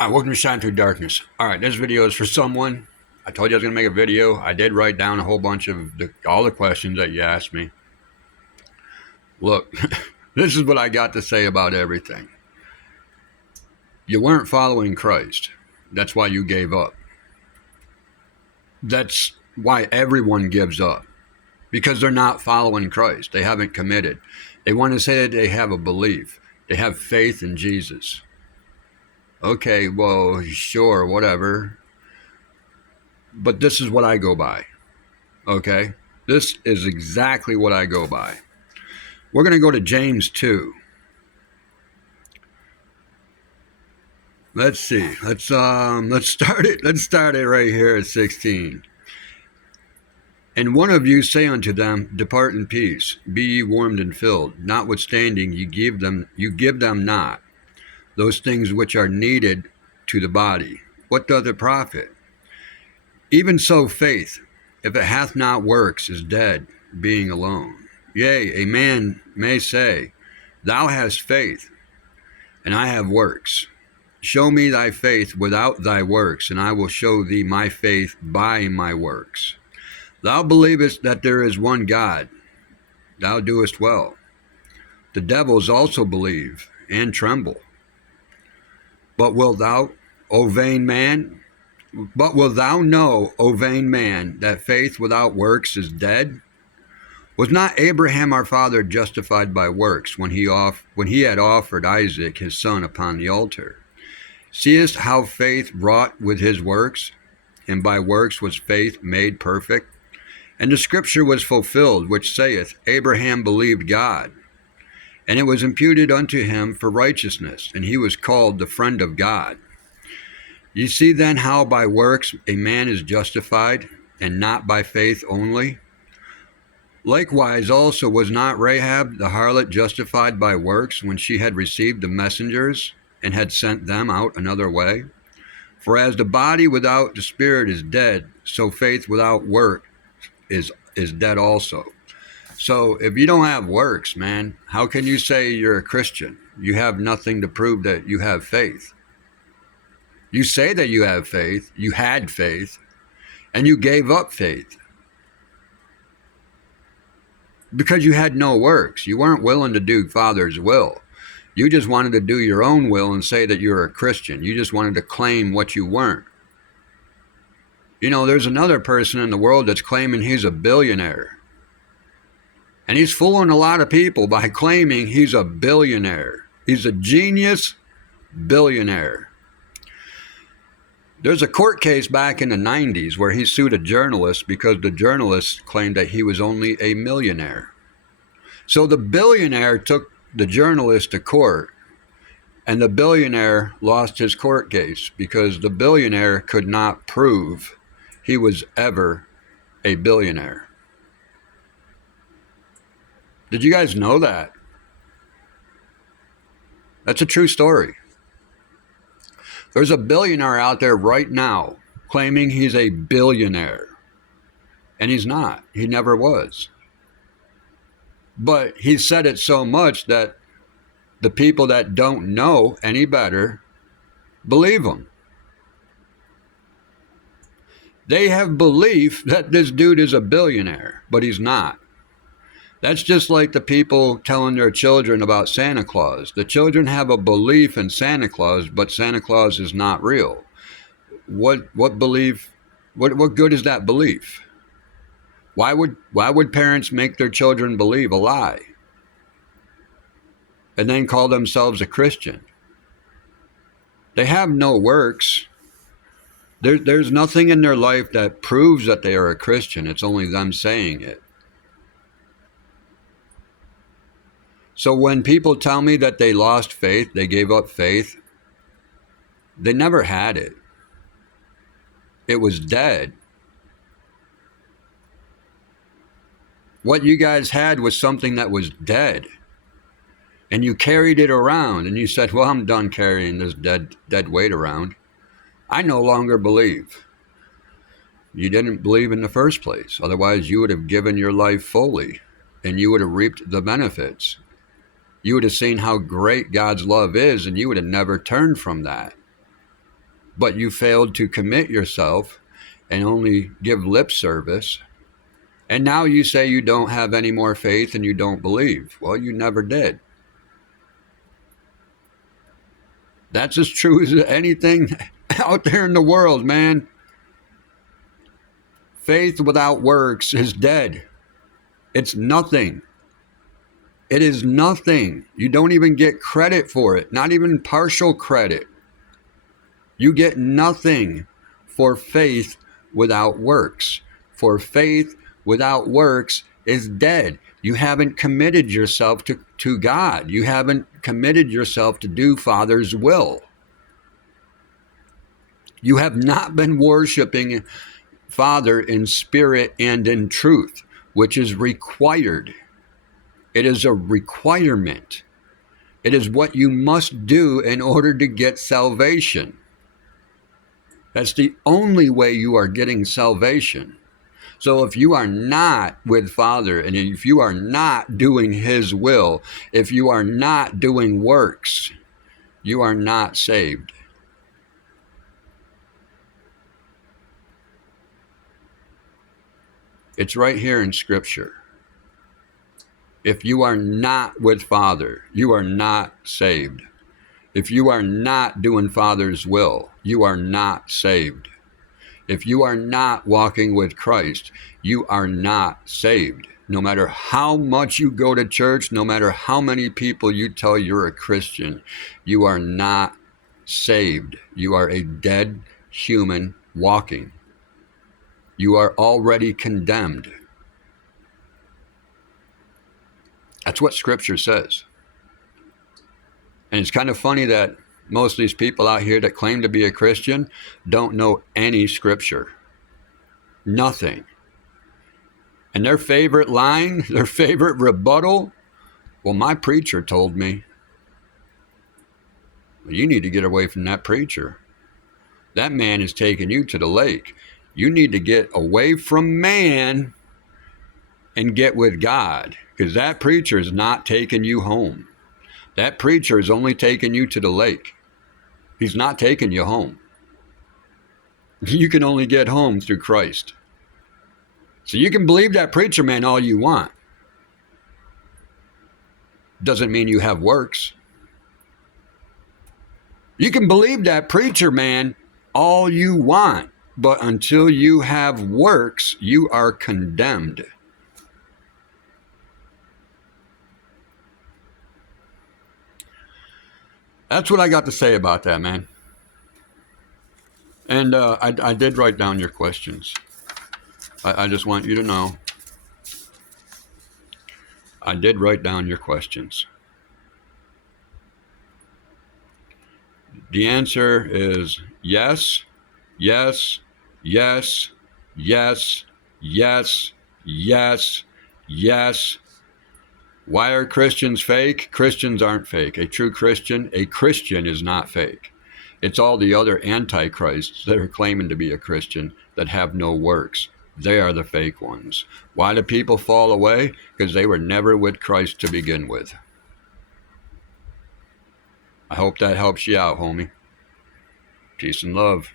Welcome to Shine Through Darkness. All right, this video is for someone. I told you I was going to make a video. I did write down a whole bunch of all the questions that you asked me. Look, this is what I got to say about everything. You weren't following Christ. That's why you gave up. That's why everyone gives up. Because they're not following Christ. They haven't committed. They want to say that they have a belief. They have faith in Jesus. Okay, well, sure, whatever. But this is what I go by. Okay? This is exactly what I go by. We're going to go to James 2. Let's see. Let's start it. Let's start it right here at 16. And one of you say unto them, Depart in peace, be ye warmed and filled. Notwithstanding, you give them not those things which are needed to the body. What doth it profit? Even so faith, if it hath not works, is dead, being alone. Yea, a man may say, Thou hast faith, and I have works. Show me thy faith without thy works, and I will show thee my faith by my works. Thou believest that there is one God. Thou doest well. The devils also believe and tremble. But wilt thou, O vain man, know, O vain man, that faith without works is dead? Was not Abraham our father justified by works when he had offered Isaac his son upon the altar? Seest how faith wrought with his works, and by works was faith made perfect? And the scripture was fulfilled, which saith, Abraham believed God, and it was imputed unto him for righteousness, and he was called the friend of God. You see then how by works a man is justified, and not by faith only? Likewise also was not Rahab the harlot justified by works when she had received the messengers, and had sent them out another way? For as the body without the spirit is dead, so faith without work is dead also. So if you don't have works, man, how can you say you're a Christian? You have nothing to prove that you have faith. You say that you have faith, you had faith, and you gave up faith because you had no works. You weren't willing to do Father's will. You just wanted to do your own will and say that you're a Christian. You just wanted to claim what you weren't. You know, there's another person in the world that's claiming he's a billionaire. And he's fooling a lot of people by claiming he's a billionaire. He's a genius billionaire. There's a court case back in the 90s where he sued a journalist because the journalist claimed that he was only a millionaire. So the billionaire took the journalist to court, and the billionaire lost his court case because the billionaire could not prove he was ever a billionaire. Did you guys know that? That's a true story. There's a billionaire out there right now claiming he's a billionaire. And he's not. He never was. But he said it so much that the people that don't know any better believe him. They have belief that this dude is a billionaire, but he's not. That's just like the people telling their children about Santa Claus. The children have a belief in Santa Claus, but Santa Claus is not real. What good is that belief? Why would parents make their children believe a lie and then call themselves a Christian? They have no works. There's nothing in their life that proves that they are a Christian. It's only them saying it. So when people tell me that they lost faith, they gave up faith, they never had it. It was dead. What you guys had was something that was dead. And you carried it around and you said, well, I'm done carrying this dead weight around. I no longer believe. You didn't believe in the first place. Otherwise, you would have given your life fully and you would have reaped the benefits. You would have seen how great God's love is, and you would have never turned from that. but you failed to commit yourself and only give lip service. And now you say you don't have any more faith and you don't believe. Well, you never did. That's as true as anything out there in the world, man. Faith without works is dead. It's nothing. It is nothing. You don't even get credit for it, not even partial credit. You get nothing for faith without works. For faith without works is dead. You haven't committed yourself to God. You haven't committed yourself to do Father's will. You have not been worshiping Father in spirit and in truth, which is required. It is a requirement. It is what you must do in order to get salvation. That's the only way you are getting salvation. So if you are not with Father, and if you are not doing His will, if you are not doing works, you are not saved. It's right here in Scripture. If you are not with Father, you are not saved. If you are not doing Father's will, you are not saved. If you are not walking with Christ, you are not saved. No matter how much you go to church, no matter how many people you tell you're a Christian, you are not saved. You are a dead human walking. You are already condemned. That's what Scripture says. And it's kind of funny that most of these people out here that claim to be a Christian don't know any Scripture. Nothing. And their favorite line, their favorite rebuttal, well, my preacher told me. Well, you need to get away from that preacher. That man is taking you to the lake. You need to get away from man and get with God, because that preacher is not taking you home. That preacher is only taking you to the lake. He's not taking you home. You can only get home through Christ. So you can believe that preacher man all you want. Doesn't mean you have works. You can believe that preacher man all you want, but until you have works, you are condemned. That's what I got to say about that, man. And I did write down your questions. I just want you to know. I did write down your questions. The answer is yes, yes, yes, yes, yes, yes, yes. Why are Christians fake? Christians aren't fake. A true Christian, a Christian is not fake. It's all the other antichrists that are claiming to be a Christian that have no works. They are the fake ones. Why do people fall away? Because they were never with Christ to begin with. I hope that helps you out, homie. Peace and love.